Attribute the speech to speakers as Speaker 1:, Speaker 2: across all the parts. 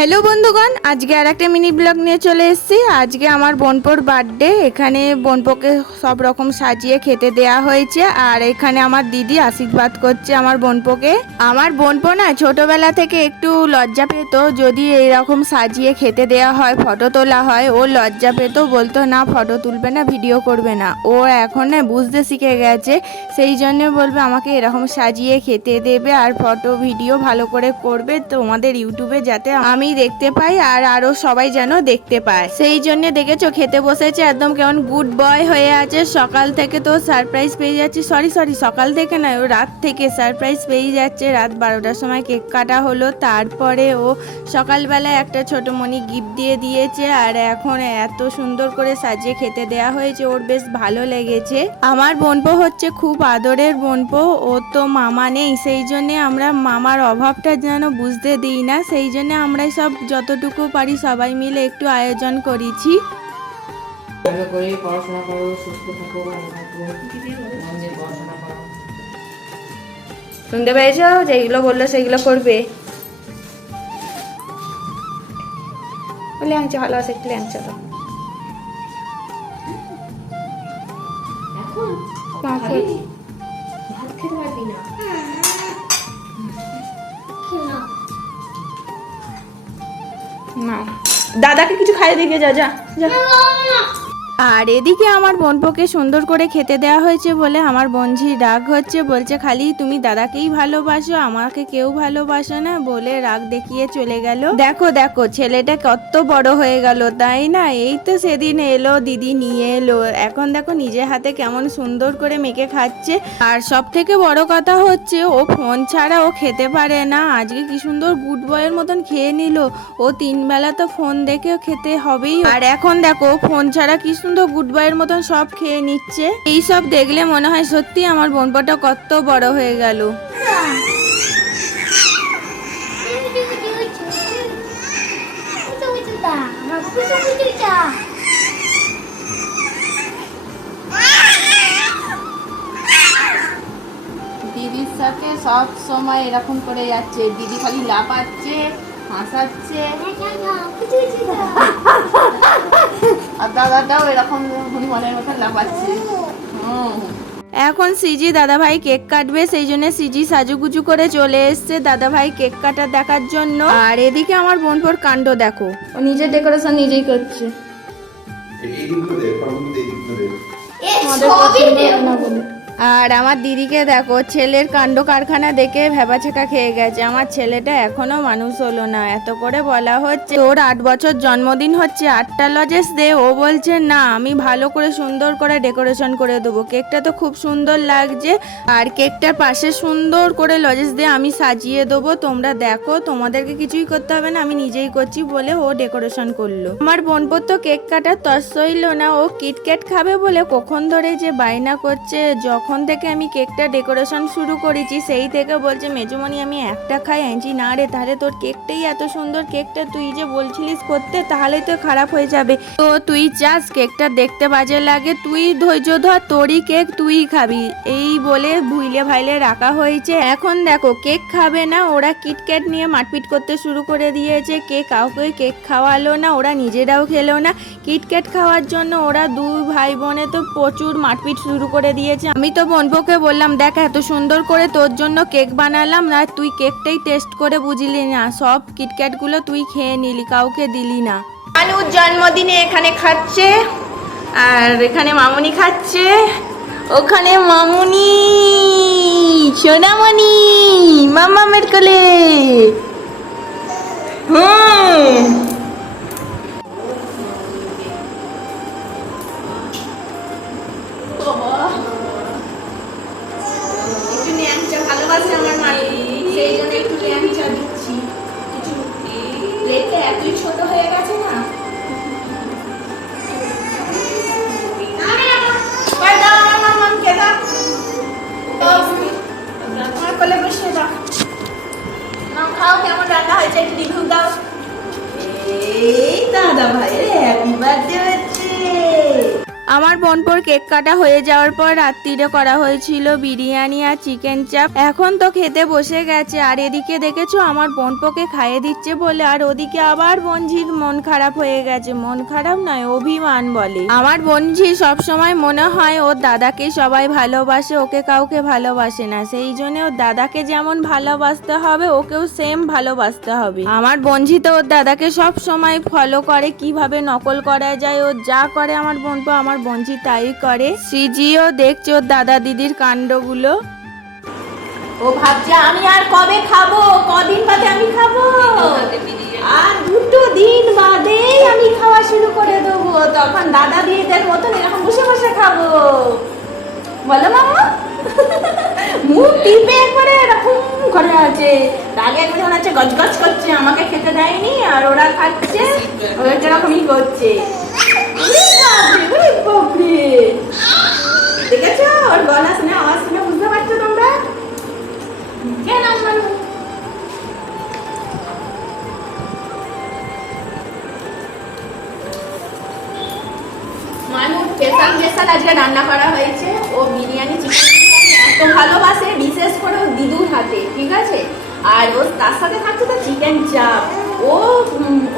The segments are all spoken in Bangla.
Speaker 1: হ্যালো বন্ধুগণ। আজকে আর একটা মিনি ব্লগ নিয়ে চলে এসেছি। আজকে আমার বোনপোর বার্থডে এখানে বোনপোকে সব রকম সাজিয়ে খেতে দেয়া হয়েছে। আর এখানে আমার দিদি আশীর্বাদ করছে আমার বোনপোকে। আমার বোনপো না ছোটবেলা থেকে একটু লজ্জা পেত। যদি এইরকম সাজিয়ে খেতে দেয়া হয় ফটো তোলা হয়, ও লজ্জা পেত। বলতো, না ফটো তুলবে না ভিডিও করবে না। ও এখন বুঝতে শিখে গেছে। সেই জন্য বলবে, আমাকে এরকম সাজিয়ে খেতে দেবে, আর ফটো ভিডিও ভালো করে করবে তোমাদের ইউটিউবে যাতে আমি দেখতে পাই আর আরও সবাই যেন দেখতে পায়। সেই জন্য দেখেছ, খেতে বসেছে একদম কেমন গুড বয় হয়ে আছে। সকাল থেকে তো সারপ্রাইজ পেয়ে যাচ্ছে। সরি সরি সকাল থেকে নয়, ও রাত থেকে সারপ্রাইজ পেয়ে যাচ্ছে। রাত বারোটার সময় কেক কাটা হলো। তারপরে ও সকালবেলায় একটা ছোট মনি গিফট দিয়ে দিয়েছে। আর এখন এত সুন্দর করে সাজিয়ে খেতে দেয়া হয়েছে। ওর বেশ ভালো লেগেছে। আমার বোনপো হচ্ছে খুব আদরের বোনপো। ও তো মামা নেই। সেই জন্য আমরা মামার অভাবটা যেন বুঝতে দিই না। সেই জন্য আমরাই সব যতটুকু পারি সবাই মিলে একটু আয়োজন করেছি।
Speaker 2: ভালো করে পড়াশোনা করো সুস্থ থাকো ভালো থাকো। পড়াশোনা করো।
Speaker 1: শুনতে পেয়েছ? যেগুলো বলল সেগুলো করবে। ল্যাংচা ভালোবাসে একটু ল্যাংচা।
Speaker 2: ভাত খেতে পারবি না।
Speaker 1: না। দাদাকে কিছু খাইয়ে দিকে যা যা যা। আর এদিকে আমার বোনপোকে সুন্দর করে খেতে দেওয়া হয়েছে বলে আমার বোনঝি রাগ হচ্ছে, বলছে, খালি তুমি দাদাকেই ভালোবাসো, আমাকে কেউ ভালোবাসো না, বলে রাগ দেখিয়ে চলে গেল। দেখো দেখো, ছেলেটা কত বড় হয়ে গেল, তাই না? এই তো সেদিন এলো, দিদি নিয়ে এলো। এখন দেখো নিজের হাতে কেমন সুন্দর করে মেখে খাচ্ছে। আর সব থেকে বড় কথা হচ্ছে, ও ফোন ছাড়া ও খেতে পারে না। আজকে কি সুন্দর গুড বয়ের মতন খেয়ে নিল। ও তিন বেলা তো ফোন দেখে খেতে হবেই। আর এখন দেখো ফোন ছাড়া কি সুন্দর গুড বয়ের মতন সব খেয়ে নিচ্ছে। এই সব দেখলে মনে হয় সত্যি আমার বোনপটা কত বড় হয়ে গেল। দিদির সাথে সব সময় এরকম করে যাচ্ছে। দিদি খালি লাপাচ্ছে হাসাচ্ছে। আর দাদাটাও এরকম হনুমানের মতন লাফাচ্ছে। এখন সিজি দাদা ভাই কেক কাটবে সেই জন্য সিজি সাজুগুজু করে চলে এসছে দাদা ভাই কেক কাটা দেখার জন্য। আর এদিকে আমার বোনপোর কাণ্ড দেখো। ও নিজের ডেকোরেশন নিজেই করছে।
Speaker 3: এই দিকগুলো দে ফটোগুলো এই
Speaker 1: দেখো না আমাদের আর আমার দিদিকে দেখো, ছেলের কাণ্ড কারখানা দেখে ভেবাছেকা খেয়ে গেছে। আমার ছেলেটা এখনও মানুষ হলো না, এত করে বলা হচ্ছে। তোর আট বছর জন্মদিন হচ্ছে, আটটা লজেস দে। ও বলছে, না, আমি ভালো করে সুন্দর করে ডেকোরেশন করে দেবো। কেকটা তো খুব সুন্দর লাগছে। আর কেকটার পাশে সুন্দর করে লজেস দিয়ে আমি সাজিয়ে দেবো। তোমরা দেখো, তোমাদেরকে কিছুই করতে হবে না, আমি নিজেই করছি বলে ও ডেকোরেশন করল। আমার বোনপোর তো কেক কাটার তস না, ও কিটক্যাট খাবে বলে কখন ধরে যে বায়না করছে, যখন থেকে আমি কেকটা ডেকোরেশন শুরু করেছি, সেই থেকে বলছে, মেজুমণি, আমি একটা খাই আনছি, না রে, তাহলে তোর কেকটাই এত সুন্দর, কেকটা তুই যে বলছিলিস করতে, তাহলেই তো খারাপ হয়ে যাবে। তো তুই চাস কেকটা দেখতে বাজে লাগে, তুই ধৈর্য ধর, তোরই কেক তুই খাবি। এই বলে ভুইলে ভাইলে রাখা হয়েছে। এখন দেখো, কেক খাবে না, ওরা কিটক্যাট নিয়ে মারপিট করতে শুরু করে দিয়েছে। কে কাউকে কেক খাওয়ালো না, ওরা নিজেরাও খেলো না। কিটক্যাট খাওয়ার জন্য ওরা দুই ভাই বোনে তো প্রচুর মারপিট শুরু করে দিয়েছে। আমি তো বোনপোকে বললাম, দেখ, এত সুন্দর করে তোর জন্য কেক বানালাম না, তুই কেকটাই টেস্ট করে বুঝলি না। সব কিটক্যাটগুলো তুই খেয়ে নিলি, কাউকে দিলি না। মানুষ জন্মদিনে এখানে খাচ্ছে, আর এখানে মামুনি খাচ্ছে। ওখানে মামুনি, সোনামণি মামামের কোলে হুম। একটু রিভিউ দাও এই দাদা ভাই হ্যাপি বার্থডে আমার বোনপোর কেক কাটা হয়ে যাওয়ার পর রাত্রিরে করা হয়েছিল বিরিয়ানি আর চিকেন চাপ। এখন তো খেতে বসে গেছে, আর এদিকে দেখেছ আমার বোনপোকে খাইয়ে দিচ্ছে বলে, আর ওদিকে আবার বনঝির মন খারাপ হয়ে গেছে। মন খারাপ নয়, অভিমান বলে। আমার বনঝি সব সময় মনে হয় ওর দাদাকে সবাই ভালোবাসে, ওকে কাউকে ভালোবাসে না। সেই জন্য ওর দাদাকে যেমন ভালোবাসতে হবে, ওকেও সেম ভালোবাসতে হবে। আমার বঞ্জি তো ওর দাদাকে সব সময় ফলো করে, কীভাবে নকল করা যায়, ও যা করে আমার বোন তো আমার বঞ্জি তাই করে। সিজিও দেখছে ওর দাদা দিদির কাণ্ডগুলো? ও ভাবছে, আমি আর কবে খাব? কদিন বাদে আমি খাব? আর দুটো দিন বাদেই আমি খাওয়া শুরু করে দেবো। তখন দাদা দিদিদের মতন এরকম বসে বসে খাব। বলো মাম্মা। মুখ টিপে এরকম করে আছে। গজগজ করছে, আমাকে খেতে দেয়নি আর ওরা খাচ্ছে। ওরা যেরকমই করছে ওরে বাপরে, ওরে বাপরে। দেখেছ ওর মানুষ স্পেশাল আজকে রান্না করা হয়েছে। ও বিরিয়ানি, চিকেন এত ভালোবাসে, বিশেষ করে দিদুর হাতে, ঠিক আছে? আর ও তার সাথে থাকছে তো চিকেন চাপ। ও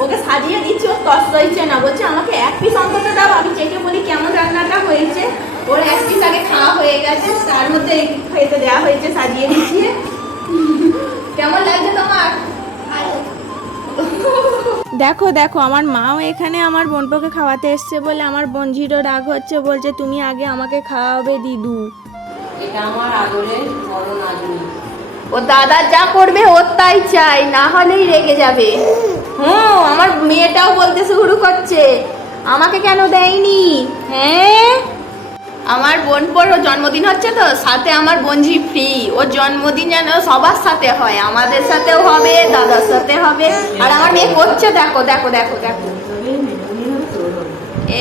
Speaker 1: ওকে সাজিয়ে দিচ্ছে ও তস রয়েছে না? বলছে আমাকে এক পিস অন্তত দাও আমি চেকে বলি কেমন রান্নাটা হয়েছে। ওর এক পিস আগে খাওয়া হয়ে গেছে তার মধ্যে খেতে দেওয়া হয়েছে সাজিয়ে দিচ্ছে। কেমন লাগছে তোমার? দেখো দেখো আমার মাও এখানে আমার বোনপোকে খাওয়াতে এসছে বলে আমার বোনঝিরও রাগ হচ্ছে বলছে তুমি আগে আমাকে খাওয়াবে দিদু।
Speaker 2: এটা আমার আদরের বড় নাতনি
Speaker 1: ও দাদা যা করবে ওর তাই চাই না হলেই রেগে যাবে। হুম, আমার মেয়েটাও বলতে শুরু করছে। আমাকে কেন দেয়নি? হ্যাঁ? আমার বোন পর ওর জন্মদিন হচ্ছে তো, সাথে আমার বোনঝি ফ্রি ওর জন্মদিন যেন সবার সাথে হয়, আমাদের সাথেও হবে, দাদার সাথে হবে। আর আমার মেয়ে করছে, দেখো দেখো দেখো দেখো।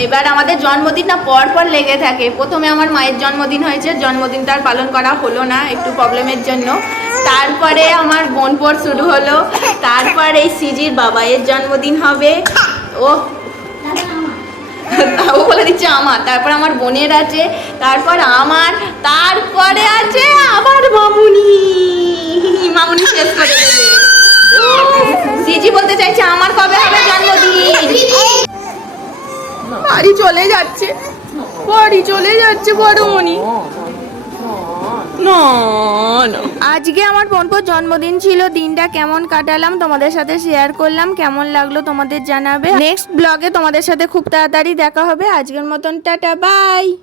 Speaker 1: এবার আমাদের জন্মদিনটা পর পর লেগে থাকে। প্রথমে আমার মায়ের জন্মদিন হয়েছে জন্মদিনটা আর পালন করা হলো না, একটু প্রবলেমের জন্য। তারপরে আমার বোনপর শুরু হলো, তারপর এই সিজির বাবাইয়ের জন্মদিন হবে। ও ও বলে দিচ্ছে আমার তারপর আমার বোনের আছে, তারপর আমার, তারপরে আছে আবার মামুনি। মামুনি শেষ করে দেবে। সিজি বলতে চাইছে, আমার কবে হবে জন্মদিন? বাড়ি চলে যাচ্ছে। বাড়ি চলে যাচ্ছে বড়মণি। না না। আজকে আমার বোনপোর জন্মদিন ছিল, দিনটা কেমন কাটালাম তোমাদের সাথে শেয়ার করলাম, কেমন লাগল তোমাদের জানাবে। নেক্সট ব্লগে তোমাদের সাথে খুব তাড়াতাড়ি দেখা হবে, আজকের মতন টাটা বাই